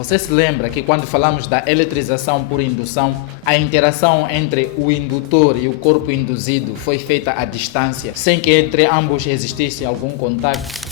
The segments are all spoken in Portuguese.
Você se lembra que quando falamos da eletrização por indução, a interação entre o indutor e o corpo induzido foi feita à distância, sem que entre ambos existisse algum contacto?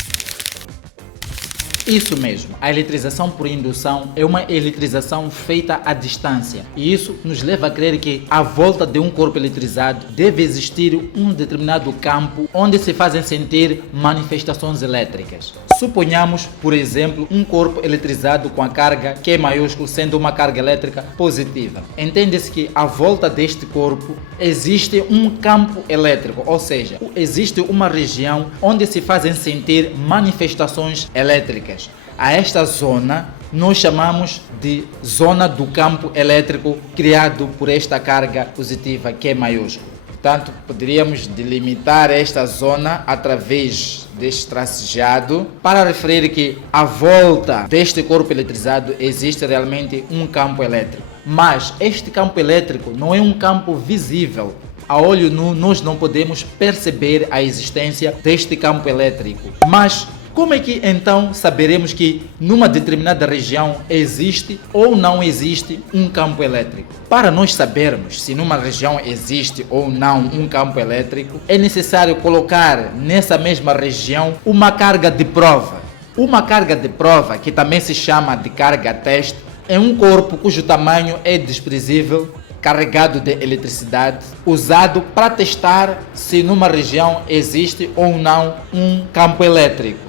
Isso mesmo, a eletrização por indução é uma eletrização feita à distância, e isso nos leva a crer que à volta de um corpo eletrizado deve existir um determinado campo onde se fazem sentir manifestações elétricas. Suponhamos, por exemplo, um corpo eletrizado com a carga Q maiúsculo sendo uma carga elétrica positiva. Entende-se que à volta deste corpo existe um campo elétrico, ou seja, existe uma região onde se fazem sentir manifestações elétricas. A esta zona nós chamamos de zona do campo elétrico criado por esta carga positiva Q maiúsculo. Portanto, poderíamos delimitar esta zona através deste tracejado para referir que à volta deste corpo eletrizado existe realmente um campo elétrico. Mas este campo elétrico não é um campo visível. A olho nu nós não podemos perceber a existência deste campo elétrico. Mas como é que então saberemos que numa determinada região existe ou não existe um campo elétrico? Para nós sabermos se numa região existe ou não um campo elétrico, é necessário colocar nessa mesma região uma carga de prova. Uma carga de prova, que também se chama de carga teste, é um corpo cujo tamanho é desprezível, carregado de eletricidade, usado para testar se numa região existe ou não um campo elétrico.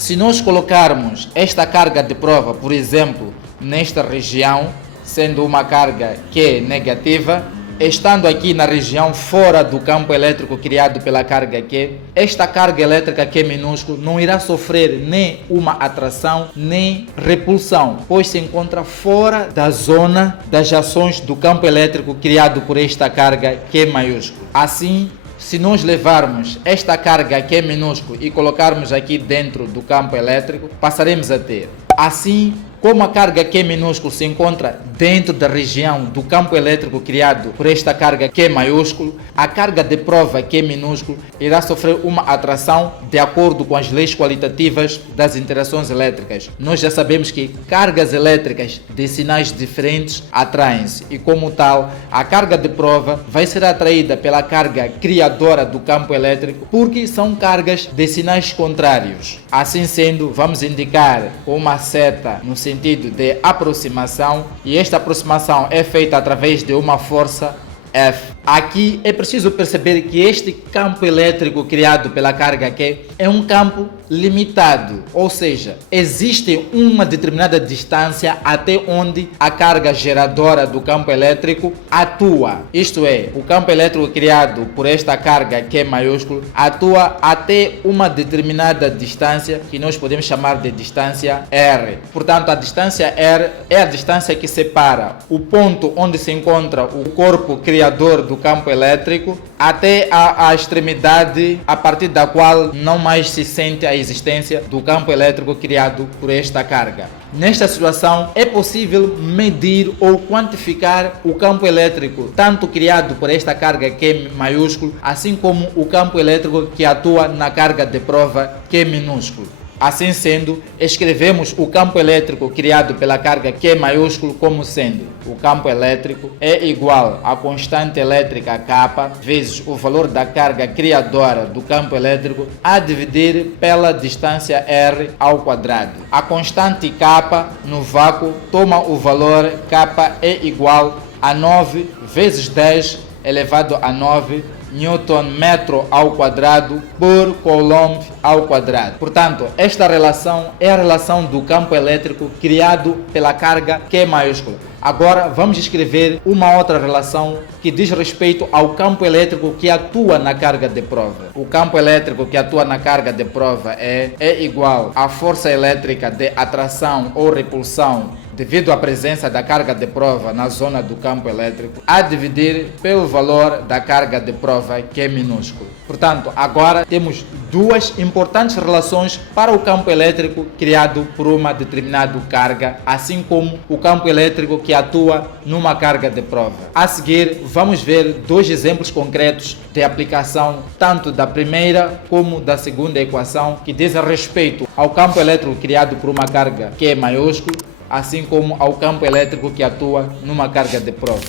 Se nós colocarmos esta carga de prova, por exemplo, nesta região, sendo uma carga Q negativa, estando aqui na região fora do campo elétrico criado pela carga Q, esta carga elétrica Q minúsculo não irá sofrer nem uma atração nem repulsão, pois se encontra fora da zona das ações do campo elétrico criado por esta carga Q maiúsculo. Assim, se nós levarmos esta carga Q minúsculo e colocarmos aqui dentro do campo elétrico, passaremos a ter. Assim, como a carga Q minúsculo se encontra dentro da região do campo elétrico criado por esta carga Q maiúsculo, a carga de prova Q minúsculo irá sofrer uma atração de acordo com as leis qualitativas das interações elétricas. Nós já sabemos que cargas elétricas de sinais diferentes atraem-se e, como tal, a carga de prova vai ser atraída pela carga criadora do campo elétrico porque são cargas de sinais contrários. Assim sendo, vamos indicar uma seta no sentido de aproximação, e esta aproximação é feita através de uma força F. Aqui é preciso perceber que este campo elétrico criado pela carga Q é um campo limitado, ou seja, existe uma determinada distância até onde a carga geradora do campo elétrico atua. Isto é, o campo elétrico criado por esta carga Q maiúsculo atua até uma determinada distância que nós podemos chamar de distância R. Portanto, a distância R é a distância que separa o ponto onde se encontra o corpo criador do campo elétrico até a extremidade a partir da qual não mais se sente a existência do campo elétrico criado por esta carga. Nesta situação, é possível medir ou quantificar o campo elétrico, tanto criado por esta carga Q maiúsculo, assim como o campo elétrico que atua na carga de prova Q minúsculo. Assim sendo, escrevemos o campo elétrico criado pela carga Q maiúsculo como sendo: o campo elétrico é igual à constante elétrica K vezes o valor da carga criadora do campo elétrico a dividir pela distância R ao quadrado. A constante K no vácuo toma o valor K é igual a 9 vezes 10 elevado a 9 Newton metro ao quadrado por Coulomb ao quadrado. Portanto, esta relação é a relação do campo elétrico criado pela carga Q maiúscula. Agora vamos escrever uma outra relação que diz respeito ao campo elétrico que atua na carga de prova. O campo elétrico que atua na carga de prova é igual à força elétrica de atração ou repulsão devido à presença da carga de prova na zona do campo elétrico, a dividir pelo valor da carga de prova que é minúsculo. Portanto, agora temos duas importantes relações para o campo elétrico criado por uma determinada carga, assim como o campo elétrico que atua numa carga de prova. A seguir, vamos ver dois exemplos concretos de aplicação tanto da primeira como da segunda equação que dizem respeito ao campo elétrico criado por uma carga que é maiúsculo assim como ao campo elétrico que atua numa carga de prova.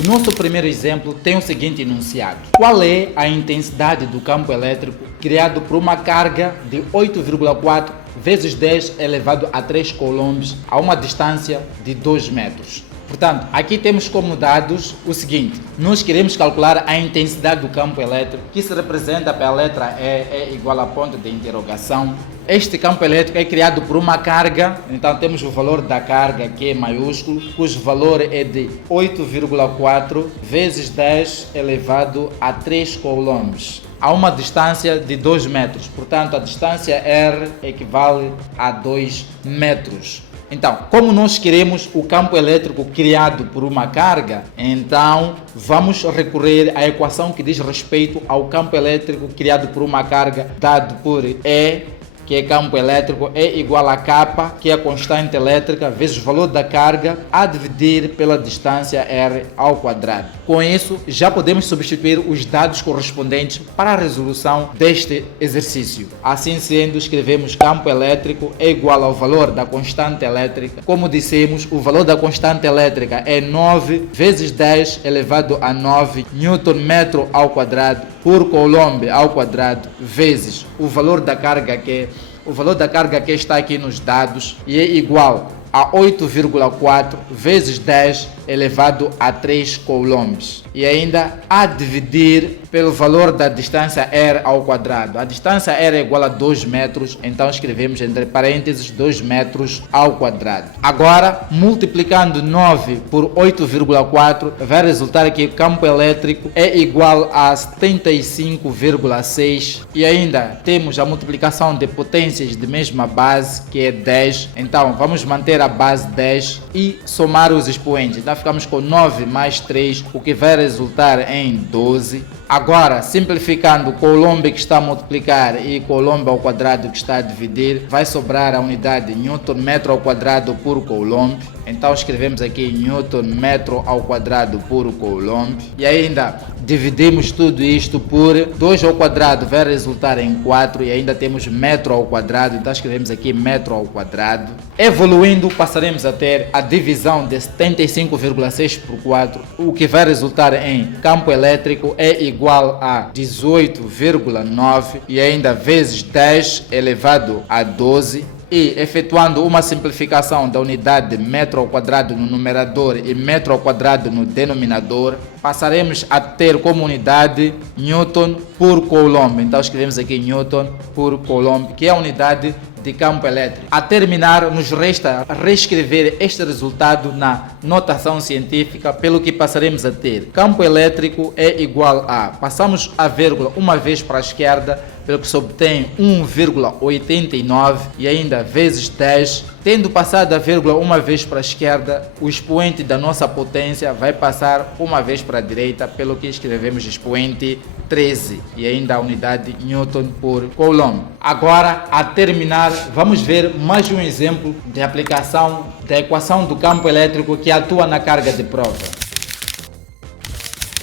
O nosso primeiro exemplo tem o seguinte enunciado: qual é a intensidade do campo elétrico criado por uma carga de 8,4 vezes 10 elevado a 3 coulombs a uma distância de 2 metros? Portanto, aqui temos como dados o seguinte: nós queremos calcular a intensidade do campo elétrico, que se representa pela letra E igual a ponto de interrogação. Este campo elétrico é criado por uma carga, então temos o valor da carga, que é maiúsculo, cujo valor é de 8,4 vezes 10 elevado a 3 coulombs, a uma distância de 2 metros. Portanto, a distância R equivale a 2 metros. Então, como nós queremos o campo elétrico criado por uma carga, então vamos recorrer à equação que diz respeito ao campo elétrico criado por uma carga, dado por E, que é campo elétrico, é igual a K, que é a constante elétrica, vezes o valor da carga, a dividir pela distância R ao quadrado. Com isso, já podemos substituir os dados correspondentes para a resolução deste exercício. Assim sendo, escrevemos campo elétrico é igual ao valor da constante elétrica. Como dissemos, o valor da constante elétrica é 9 vezes 10 elevado a 9 Nm ao quadrado por coulomb ao quadrado, vezes o valor da carga que está aqui nos dados, e é igual a 8,4 vezes 10 elevado a 3 coulombs, e ainda a dividir pelo valor da distância R ao quadrado. A distância R é igual a 2 metros, então escrevemos entre parênteses 2 metros ao quadrado. Agora, multiplicando 9 por 8,4, vai resultar que o campo elétrico é igual a 75,6, e ainda temos a multiplicação de potências de mesma base, que é 10. Então vamos manter a base 10 e somar os expoentes. Então ficamos com 9 mais 3, o que vai resultar em 12. Agora, simplificando, coulomb que está a multiplicar e coulomb ao quadrado que está a dividir, vai sobrar a unidade Nm ao quadrado por coulomb. Então escrevemos aqui Nm ao quadrado por coulomb. E ainda dividimos tudo isto por 2 ao quadrado, vai resultar em 4. E ainda temos metro ao quadrado, então escrevemos aqui metro ao quadrado. Evoluindo, passaremos a ter a divisão de 75,6 por 4, o que vai resultar em campo elétrico é igual a 18,9 e ainda vezes 10 elevado a 12. E efetuando uma simplificação da unidade de metro ao quadrado no numerador e metro ao quadrado no denominador, passaremos a ter como unidade Newton por coulomb. Então escrevemos aqui Newton por coulomb, que é a unidade de campo elétrico. A terminar, nos resta reescrever este resultado na notação científica, pelo que passaremos a ter campo elétrico é igual a, passamos a vírgula uma vez para a esquerda, pelo que se obtém 1,89 e ainda vezes 10. Tendo passado a vírgula uma vez para a esquerda, o expoente da nossa potência vai passar uma vez para a direita, pelo que escrevemos expoente 13 e ainda a unidade Newton por coulomb. Agora, a terminar, vamos ver mais um exemplo de aplicação da equação do campo elétrico que atua na carga de prova.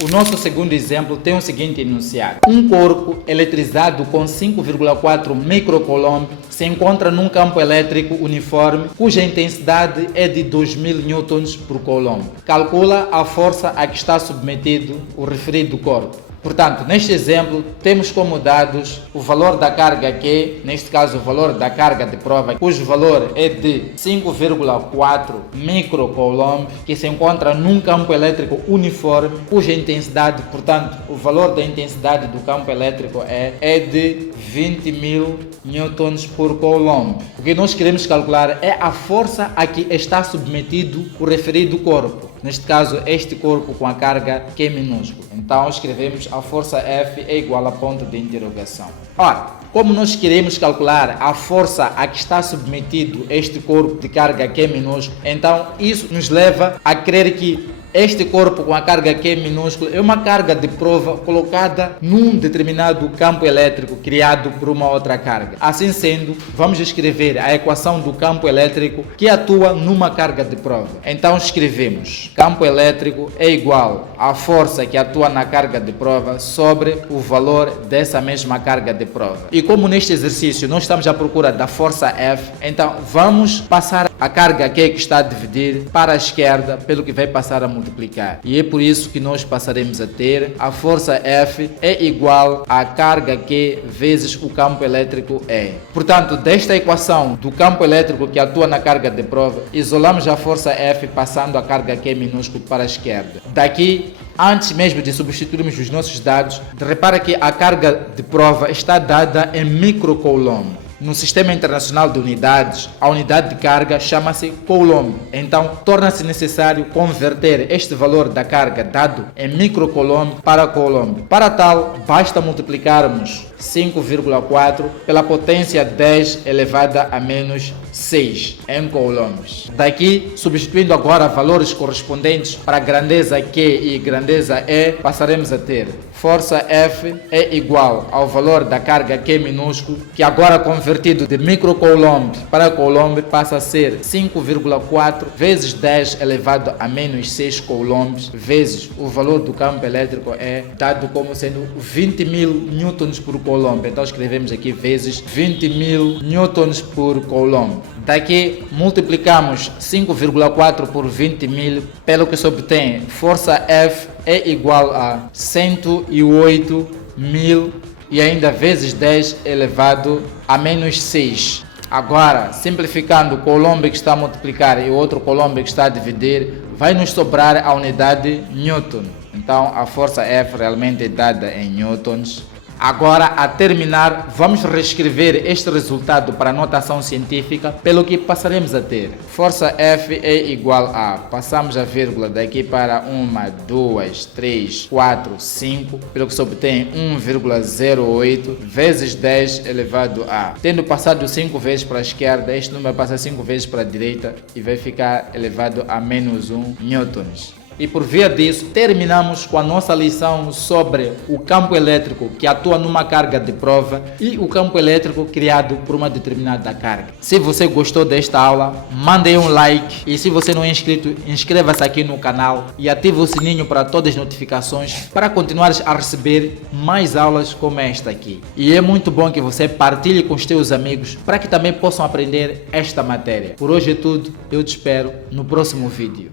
O nosso segundo exemplo tem o seguinte enunciado: um corpo eletrizado com 5,4 microcoulomb se encontra num campo elétrico uniforme cuja intensidade é de 2000 newtons por coulomb. Calcula a força a que está submetido o referido corpo. Portanto, neste exemplo, temos como dados o valor da carga Q, neste caso o valor da carga de prova, cujo valor é de 5,4 microcoulomb, que se encontra num campo elétrico uniforme, cuja intensidade, portanto, o valor da intensidade do campo elétrico é de 20.000 newtons por coulomb. O que nós queremos calcular é a força a que está submetido o referido corpo. Neste caso, este corpo com a carga Q minúsculo. Então, escrevemos a força F é igual a ponto de interrogação. Ora, como nós queremos calcular a força a que está submetido este corpo de carga Q minúsculo, então isso nos leva a crer que Este corpo com a carga Q minúscula é uma carga de prova colocada num determinado campo elétrico criado por uma outra carga. Assim sendo, vamos escrever a equação do campo elétrico que atua numa carga de prova. Então escrevemos: campo elétrico é igual à força que atua na carga de prova sobre o valor dessa mesma carga de prova. E como neste exercício nós estamos à procura da força F, então vamos passar a carga Q que está a dividir para a esquerda pelo que vai passar a multiplicar. E é por isso que nós passaremos a ter a força F é igual à carga Q vezes o campo elétrico E. Portanto, desta equação do campo elétrico que atua na carga de prova, isolamos a força F passando a carga Q minúsculo para a esquerda. Daqui, antes mesmo de substituirmos os nossos dados, repara que a carga de prova está dada em microcoulomb. No Sistema Internacional de Unidades, a unidade de carga chama-se coulomb. Então, torna-se necessário converter este valor da carga dado em microcoulomb para coulomb. Para tal, basta multiplicarmos 5,4 pela potência 10 elevada a menos 6 em coulombs. Daqui, substituindo agora valores correspondentes para a grandeza Q e grandeza E, passaremos a ter força F é igual ao valor da carga Q minúsculo, que agora convertido de microcoulomb para coulomb passa a ser 5,4 vezes 10 elevado a menos 6 coulombs vezes o valor do campo elétrico E, dado como sendo 20.000 newtons por coulomb. Então escrevemos aqui vezes 20.000 newtons por coulomb. Daqui multiplicamos 5,4 por 20.000, pelo que se obtém força F é igual a 108.000 e ainda vezes 10 elevado a menos 6. Agora, simplificando o coulomb que está a multiplicar e o outro coulomb que está a dividir, vai nos sobrar a unidade Newton. Então a força F realmente é dada em newtons. Agora, a terminar, vamos reescrever este resultado para a notação científica, pelo que passaremos a ter força F é igual a, passamos a vírgula daqui para 1, 2, 3, 4, 5, pelo que se obtém 1,08 vezes 10 elevado a. Tendo passado 5 vezes para a esquerda, este número passa 5 vezes para a direita e vai ficar elevado a menos 1 newtons. E por via disso, terminamos com a nossa lição sobre o campo elétrico que atua numa carga de prova e o campo elétrico criado por uma determinada carga. Se você gostou desta aula, mande um like e se você não é inscrito, inscreva-se aqui no canal e ative o sininho para todas as notificações para continuar a receber mais aulas como esta aqui. E é muito bom que você partilhe com os seus amigos para que também possam aprender esta matéria. Por hoje é tudo, eu te espero no próximo vídeo.